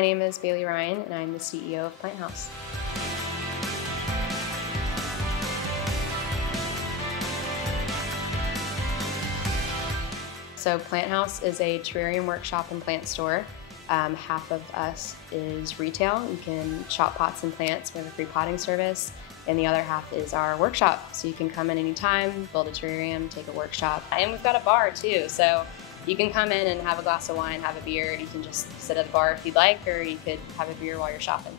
My name is Bailey Ryan, and I'm the CEO of PlantHouse. So PlantHouse is a terrarium workshop and plant store. Half of us is retail. You can shop pots and plants. We have a free potting service. And the other half is our workshop. So you can come in anytime, build a terrarium, take a workshop. And we've got a bar too. So you can come in and have a glass of wine, have a beer. You can just sit at the bar if you'd like, or you could have a beer while you're shopping.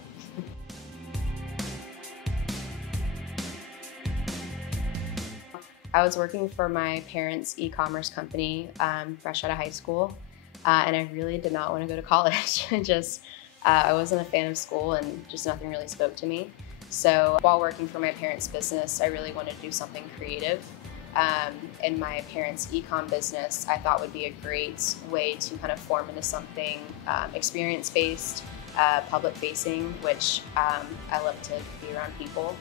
I was working for my parents' e-commerce company fresh out of high school, and I really did not want to go to college. I wasn't a fan of school, and just nothing really spoke to me. So while working for my parents' business, I really wanted to do something creative. And my parents' e-com business I thought would be a great way to kind of form into something experience-based, public-facing, which I love to be around people.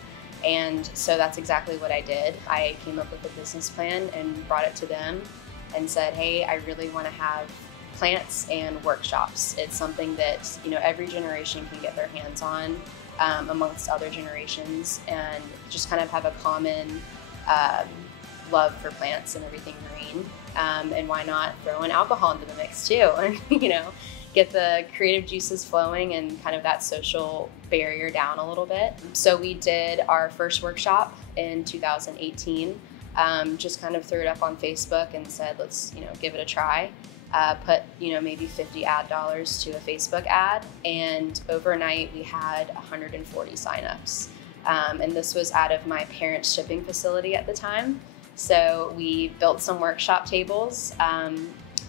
And so that's exactly what I did. I came up with a business plan and brought it to them and said, hey, I really want to have plants and workshops. It's something that every generation can get their hands on amongst other generations, and just kind of have a common love for plants and everything marine. And why not throw in alcohol into the mix too, and get the creative juices flowing and kind of that social barrier down a little bit. So we did our first workshop in 2018. Just kind of threw it up on Facebook and said, let's give it a try. Put maybe 50 ad dollars to a Facebook ad, and overnight we had 140 signups. And this was out of my parents' shipping facility at the time. So we built some workshop tables,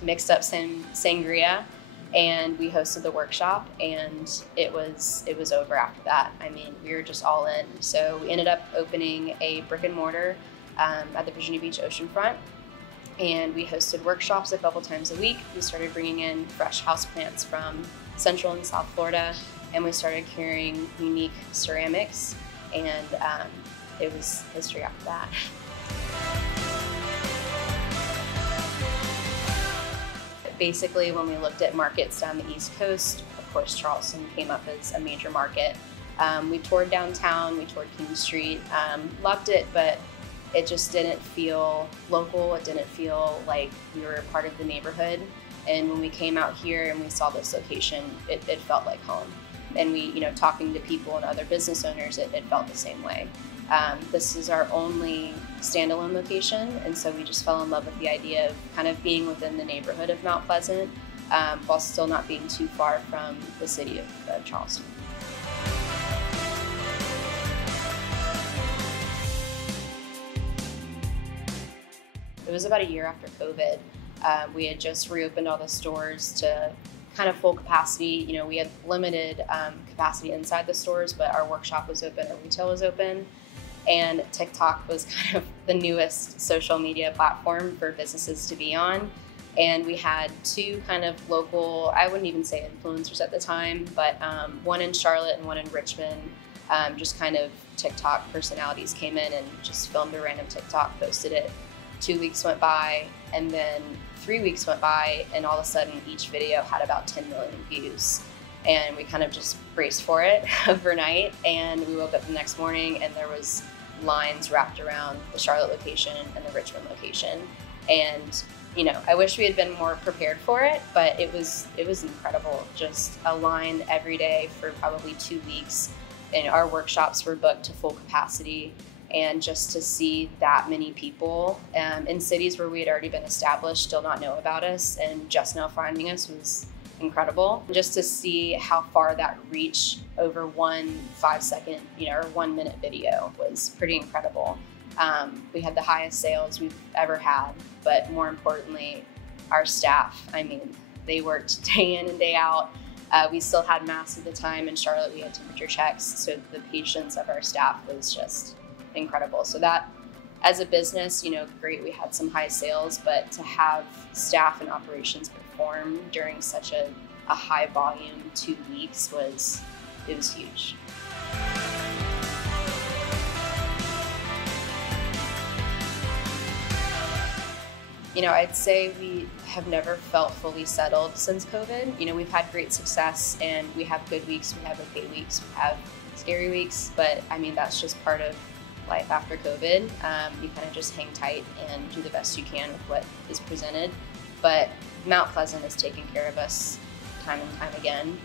mixed up some sangria, and we hosted the workshop, and it was over after that. I mean, we were just all in. So we ended up opening a brick and mortar at the Virginia Beach oceanfront, and we hosted workshops a couple times a week. We started bringing in fresh houseplants from Central and South Florida, and we started carrying unique ceramics, and it was history after that. Basically, when we looked at markets down the East Coast, of course, Charleston came up as a major market. We toured downtown, we toured King Street, loved it, but it just didn't feel local. It didn't feel like we were part of the neighborhood. And when we came out here and we saw this location, it felt like home. And we, talking to people and other business owners, it felt the same way. This is our only standalone location, and so we just fell in love with the idea of kind of being within the neighborhood of Mount Pleasant, while still not being too far from the city of Charleston. It was about a year after COVID. We had just reopened all the stores to kind of full capacity. We had limited capacity inside the stores, but our workshop was open, our retail was open. And TikTok was kind of the newest social media platform for businesses to be on. And we had two kind of local, I wouldn't even say influencers at the time, but one in Charlotte and one in Richmond. Just kind of TikTok personalities came in and just filmed a random TikTok, posted it. 2 weeks went by, and then 3 weeks went by, and all of a sudden each video had about 10 million views. And we kind of just braced for it overnight, and we woke up the next morning and there was lines wrapped around the Charlotte location and the Richmond location. And I wish we had been more prepared for it, but it was incredible. Just a line every day for probably 2 weeks, and our workshops were booked to full capacity. And just to see that many people in cities where we had already been established still not know about us and just now finding us was incredible. Just to see how far that reach over 1 5-second, or 1 minute video was pretty incredible. We had the highest sales we've ever had, but more importantly, our staff. I mean, they worked day in and day out. We still had masks at the time. In Charlotte, we had temperature checks, so the patience of our staff was just incredible. So that, as a business, great, we had some high sales, but to have staff and operations perform during such a high volume 2 weeks was huge. I'd say we have never felt fully settled since COVID. We've had great success and we have good weeks, we have okay weeks, we have scary weeks, but I mean, that's just part of life after COVID. You kind of just hang tight and do the best you can with what is presented. But Mount Pleasant has taken care of us time and time again.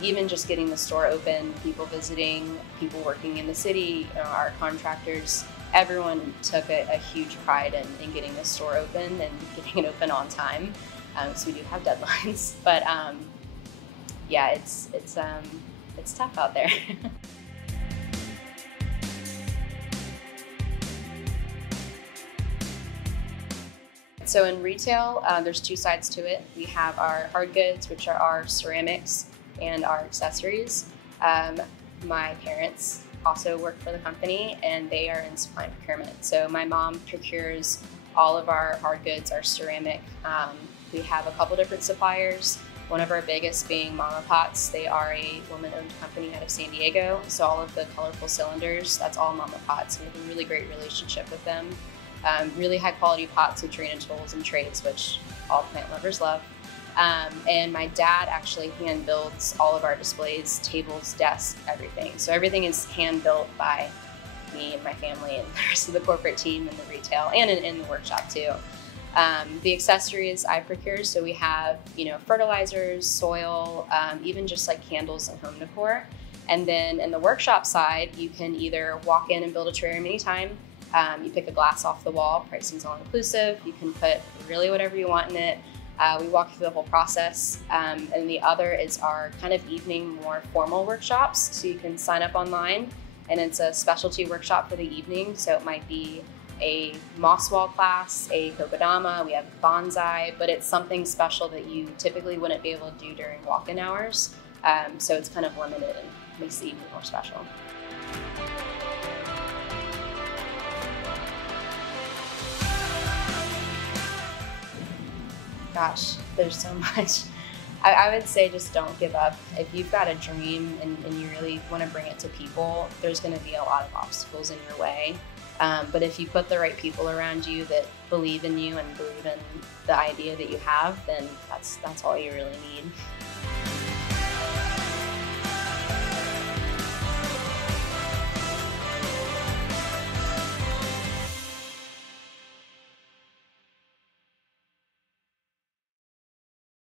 Even just getting the store open, people visiting, people working in the city, our contractors, everyone took a huge pride in getting the store open and getting it open on time. So we do have deadlines, but yeah, it's tough out there. So in retail, there's two sides to it. We have our hard goods, which are our ceramics and our accessories. My parents also work for the company and they are in supply and procurement. So my mom procures all of our hard goods, our ceramic. We have a couple different suppliers. One of our biggest being Mama Pots. They are a woman-owned company out of San Diego. So all of the colorful cylinders, that's all Mama Pots. We have a really great relationship with them. Really high quality pots with draining tools and trays, which all plant lovers love. And my dad actually hand builds all of our displays, tables, desks, everything. So everything is hand built by me and my family and the rest of the corporate team in the retail and in the workshop too. The accessories I procure, so we have, fertilizers, soil, even just like candles and home decor. And then in the workshop side, you can either walk in and build a terrarium anytime. You pick a glass off the wall, pricing's all inclusive. You can put really whatever you want in it. We walk you through the whole process. And the other is our kind of evening, more formal workshops. So you can sign up online and it's a specialty workshop for the evening. So it might be a moss wall class, a kokodama, we have bonsai, but it's something special that you typically wouldn't be able to do during walk-in hours. So it's kind of limited and makes the evening more special. Gosh, there's so much. I would say just don't give up. If you've got a dream and you really want to bring it to people, there's going to be a lot of obstacles in your way. But if you put the right people around you that believe in you and believe in the idea that you have, then that's all you really need.